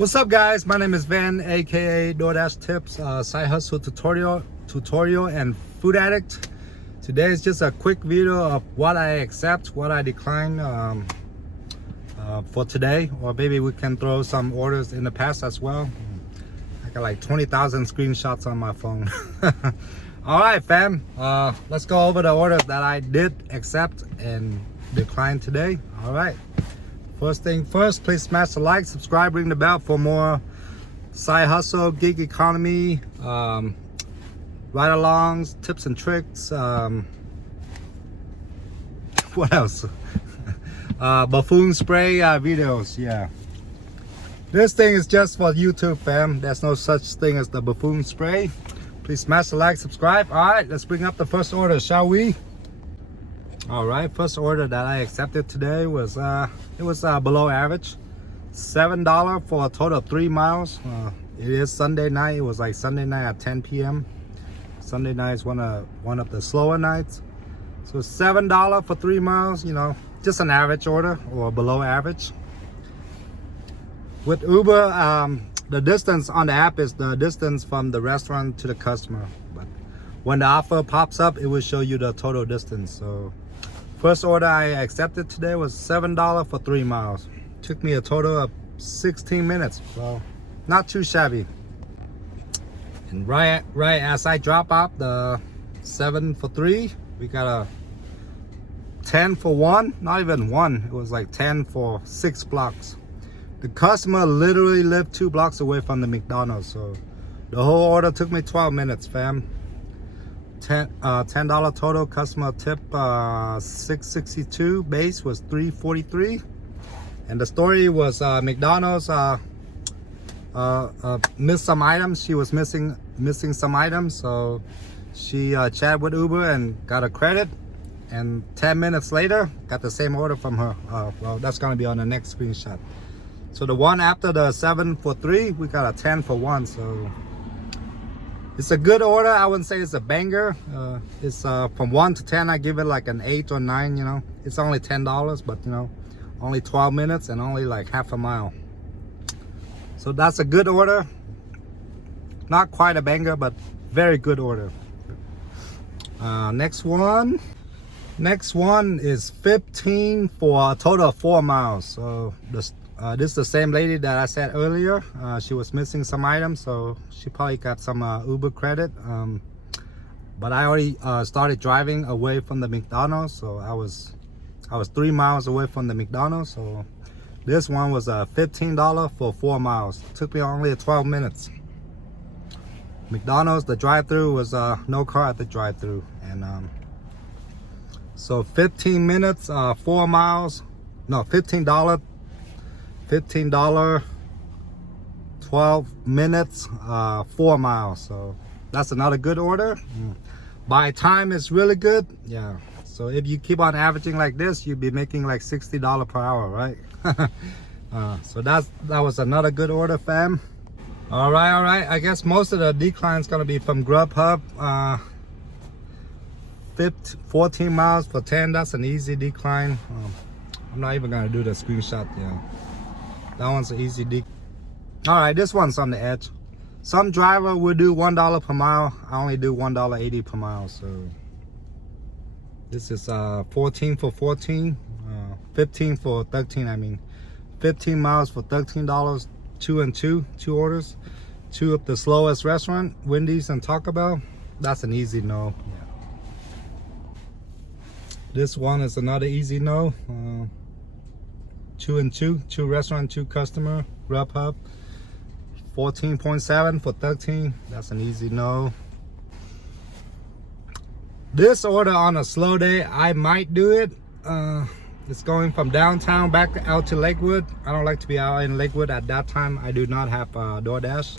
What's up, guys? My name is Van, aka Doordash Tips, side hustle tutorial and food addict. Today is just a quick video of what I accept, what I decline for today, or maybe we can throw some orders in the past as well. I got like 20,000 screenshots on my phone. All right, fam. Let's go over the orders that I did accept and decline today. All right. First thing first, please smash the like, subscribe, ring the bell for more side hustle, gig economy, ride-alongs, tips and tricks. What else? Buffoon spray videos. Yeah. This thing is just for YouTube, fam. There's no such thing as the buffoon spray. Please smash the like, subscribe. All right, let's bring up the first order, shall we? All right, first order that I accepted today was it was below average, $7 for a total of 3 miles. It is Sunday night. It was like Sunday night at 10 p.m. Sunday night is one of the slower nights. So $7 for 3 miles, you know, just an average order or below average. With Uber, the distance on the app is the distance from the restaurant to the customer. But when the offer pops up, it will show you the total distance. So first order I accepted today was $7 for 3 miles. Took me a total of 16 minutes, so not too shabby. And right as I drop out the 7 for 3, we got a 10 for 1, not even 1. It was like 10 for 6 blocks. The customer literally lived 2 blocks away from the McDonald's, so the whole order took me 12 minutes, fam. $10 total, customer tip $6.62, base was $3.43. And the story was McDonald's missed some items. She was missing some items, so she chatted with Uber and got a credit, and 10 minutes later got the same order from her. Well, that's gonna be on the next screenshot. So the one after the 7 for 3, we got a 10 for 1. So it's a good order. I wouldn't say it's a banger. It's from 1 to 10, I give it like an 8 or 9. You know, it's only $10, but you know, only 12 minutes and only like half a mile. So that's a good order. Not quite a banger, but very good order. Next one is 15 for a total of 4 miles. So this is the same lady that I said earlier. She was missing some items, so she probably got some Uber credit. But I already started driving away from the McDonald's, so I was 3 miles away from the McDonald's. So this one was $15 for 4 miles. Took me only 12 minutes. McDonald's, the drive-through was no car at the drive-through, and so 15 minutes, 4 miles. No, $15. 12 minutes, 4 miles. So that's another good order. By time is really good. Yeah, so if you keep on averaging like this, you'd be making like $60 per hour, right? So that was another good order, fam. All right, I guess most of the decline is gonna be from Grubhub. 14 miles for 10. That's an easy decline. I'm not even gonna do the screenshot. Yeah, that one's an easy decline. All right, this one's on the edge. Some driver will do $1 per mile. I only do $1.80 per mile. So this is 14 for 14, 15 for 13. I mean, 15 miles for $13. 2 and 2 orders. 2 of the slowest restaurant, Wendy's and Taco Bell. That's an easy no. Yeah. This one is another easy no. 2 and 2 restaurant, 2 customer, Grubhub. 14.7 for 13. That's an easy no. This order on a slow day, I might do it. It's going from downtown back out to Lakewood. I don't like to be out in Lakewood at that time. I do not have Doordash.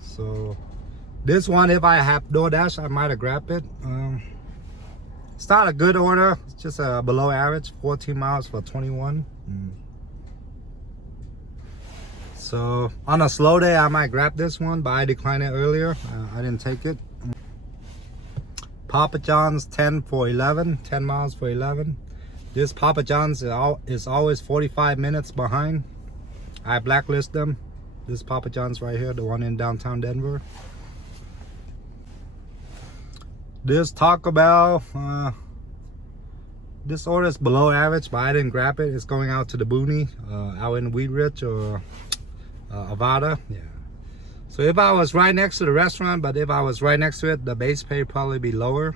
So this one, if I have Doordash, I might have grabbed it. It's not a good order. It's just a below average. 14 miles for 21. So on a slow day, I might grab this one, but I declined it earlier. I didn't take it. Papa John's 10 for 11. 10 miles for 11. This Papa John's is always 45 minutes behind. I blacklist them. This Papa John's right here, the one in downtown Denver. This Taco Bell, this order is below average, but I didn't grab it. It's going out to the boony, out in Wheat Ridge or Avada. Yeah. So if I was right next to the restaurant, but if I was right next to it, the base pay probably be lower.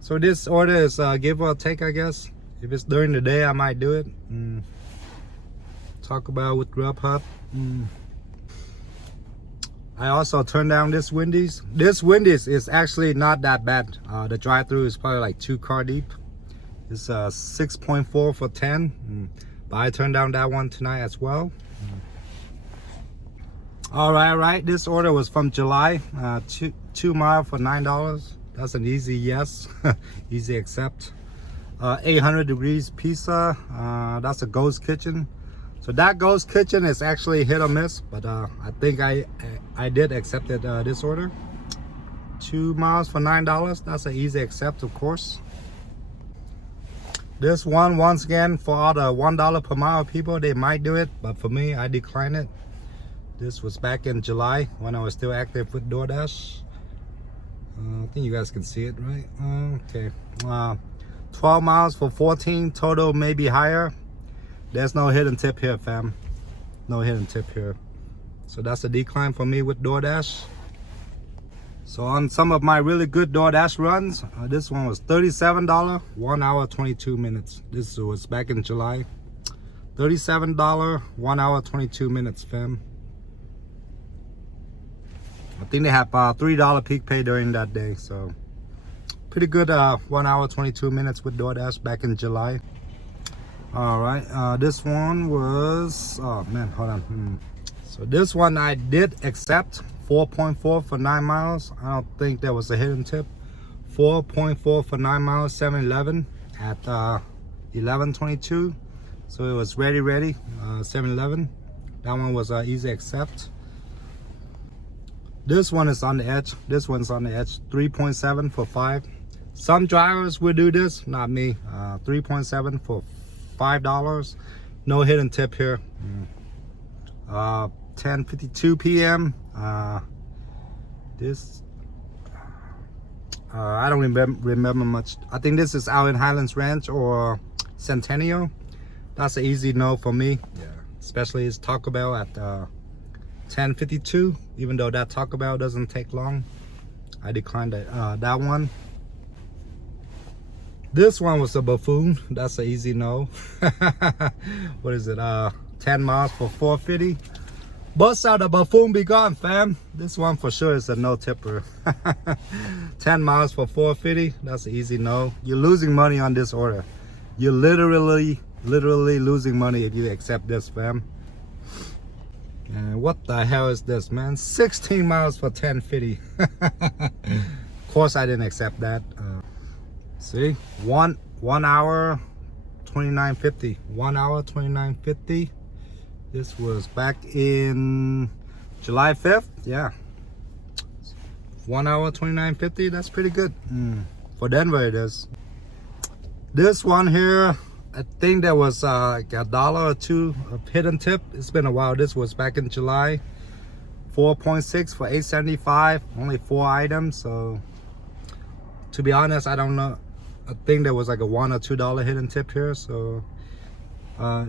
So this order is give or take, I guess. If it's during the day, I might do it. Talk about with Grubhub. I also turned down this Wendy's. This Wendy's is actually not that bad. The drive-through is probably like 2 car deep. It's 6.4 for 10. But I turned down that one tonight as well. All right. This order was from July. 2 mile for $9. That's an easy yes. Easy accept. 800 degrees pizza. That's a ghost kitchen. So that ghost kitchen is actually hit or miss, but I think I did accept it, this order. 2 miles for $9. That's an easy accept, of course. This one, once again, for all the $1 per mile people, they might do it, but for me, I decline it. This was back in July when I was still active with Doordash. I think you guys can see it, right? Okay. 12 miles for 14. Total maybe higher. There's no hidden tip here, fam. No hidden tip here. So that's a decline for me with Doordash. So on some of my really good Doordash runs, this one was $37, 1 hour 22 minutes. This was back in July. $37, 1 hour 22 minutes, fam. I think they have $3 peak pay during that day, so pretty good. 1 hour 22 minutes with Doordash back in July. All right, this one was, oh man, hold on. So this one I did accept, 4.4 for 9 miles. I don't think there was a hidden tip. 4.4 for 9 miles, 7-Eleven at 11:22. So it was ready, 7-Eleven. That one was easy accept. This one is on the edge. This one's on the edge, 3.7 for 5. Some drivers will do this, not me. 3.7 for $5. No hidden tip here. 10:52 p.m. This I don't remember much. I think this is out in Highlands Ranch or Centennial. That's an easy no for me. Yeah, especially it's Taco Bell at 10:52. Even though that Taco Bell doesn't take long, I declined that one. This one was a buffoon. That's an easy no. What is it? 10 miles for $4.50. Bust out the buffoon, be gone, fam. This one for sure is a no tipper. 10 miles for $4.50. That's an easy no. You're losing money on this order. You're literally losing money if you accept this, fam. And what the hell is this, man? 16 miles for $10.50. Of course, I didn't accept that. See, 1 hour 29.50. 1 hour 29.50. This was back in July 5th. Yeah, 1 hour 29.50. That's pretty good. For Denver it is. This one here, I think there was like $1 or $2 of hidden tip. It's been a while. This was back in July. 4.6 for $8.75. Only 4 items. So to be honest, I don't know. I think there was like a $1 or $2 hidden tip here. So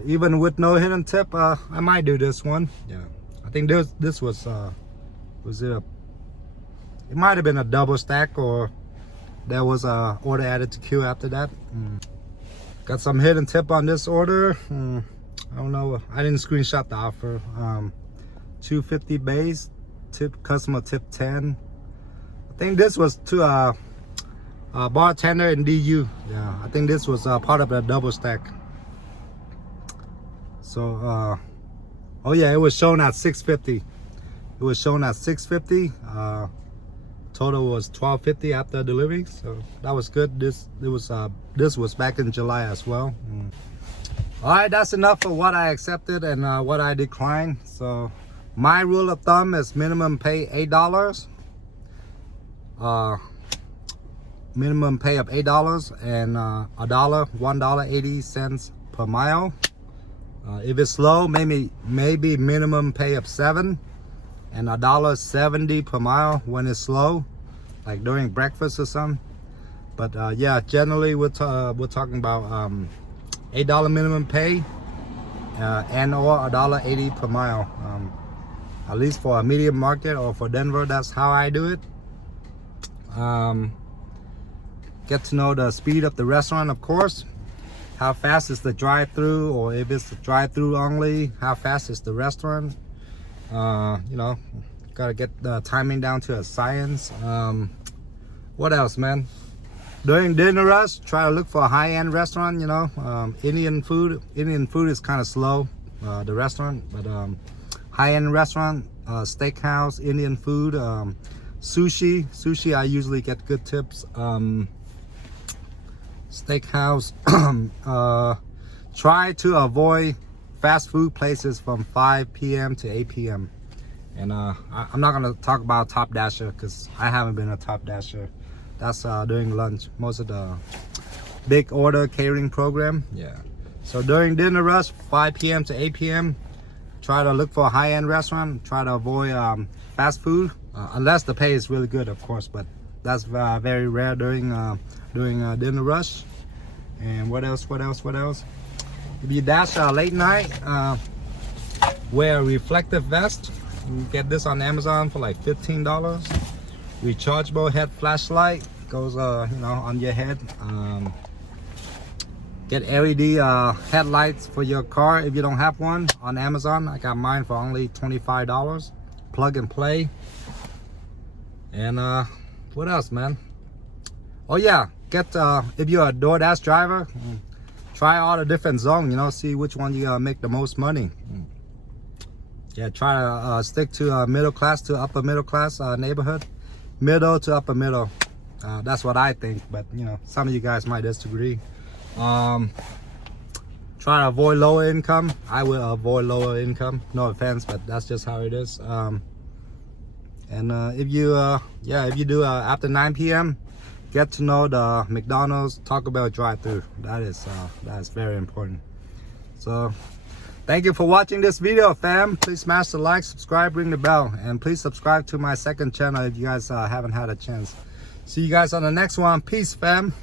even with no hidden tip, I might do this one. Yeah, I think this was it might have been a double stack, or there was a order added to queue after that. Got some hidden tip on this order. I don't know, I didn't screenshot the offer. $2.50 base tip, customer tip 10. I think this was to bartender and DU. Yeah, I think this was part of the double stack. So oh yeah, it was shown at $6.50. It was shown at $6.50. Total was $12.50 after delivery, so that was good. This was back in July as well. All right, that's enough for what I accepted and what I declined. So my rule of thumb is minimum pay $8. Minimum pay of $8 and $1.80 per mile. If it's slow, maybe minimum pay of $7 and $1.70 per mile when it's slow, like during breakfast or something. But yeah, generally we're talking about $8 minimum pay and or $1.80 per mile. At least for a medium market or for Denver, that's how I do it. Get to know the speed of the restaurant, of course. How fast is the drive-through, or if it's the drive-through only, how fast is the restaurant? You know, gotta get the timing down to a science. What else, man? During dinner rush, try to look for a high-end restaurant. You know, Indian food is kind of slow, the restaurant, but high-end restaurant, steakhouse, Indian food, sushi I usually get good tips. Steakhouse, try to avoid fast food places from 5 p.m. to 8 p.m. And I'm not gonna talk about Top Dasher because I haven't been a Top Dasher. That's during lunch, most of the big order catering program. Yeah, so during dinner rush, 5 p.m. to 8 p.m. try to look for a high-end restaurant. Try to avoid fast food, unless the pay is really good, of course, but that's very rare during dinner rush. And what else? If you dash late night, wear a reflective vest. You can get this on Amazon for like $15. Rechargeable head flashlight, goes you know, on your head. Get LED headlights for your car if you don't have one on Amazon. I got mine for only $25. Plug and play. And what else, man? Oh yeah, get if you're a Doordash driver, try all the different zones, you know, see which one you make the most money. Yeah, try to stick to middle class to upper middle class neighborhood, middle to upper middle. That's what I think, but you know, some of you guys might disagree. Try to avoid lower income. I will avoid lower income, no offense, but that's just how it is. And if you do after 9 p.m. get to know the McDonald's Taco Bell drive-through. That is very important. So thank you for watching this video, fam. Please smash the like, subscribe, ring the bell, and please subscribe to my second channel if you guys haven't had a chance. See you guys on the next one. Peace, fam.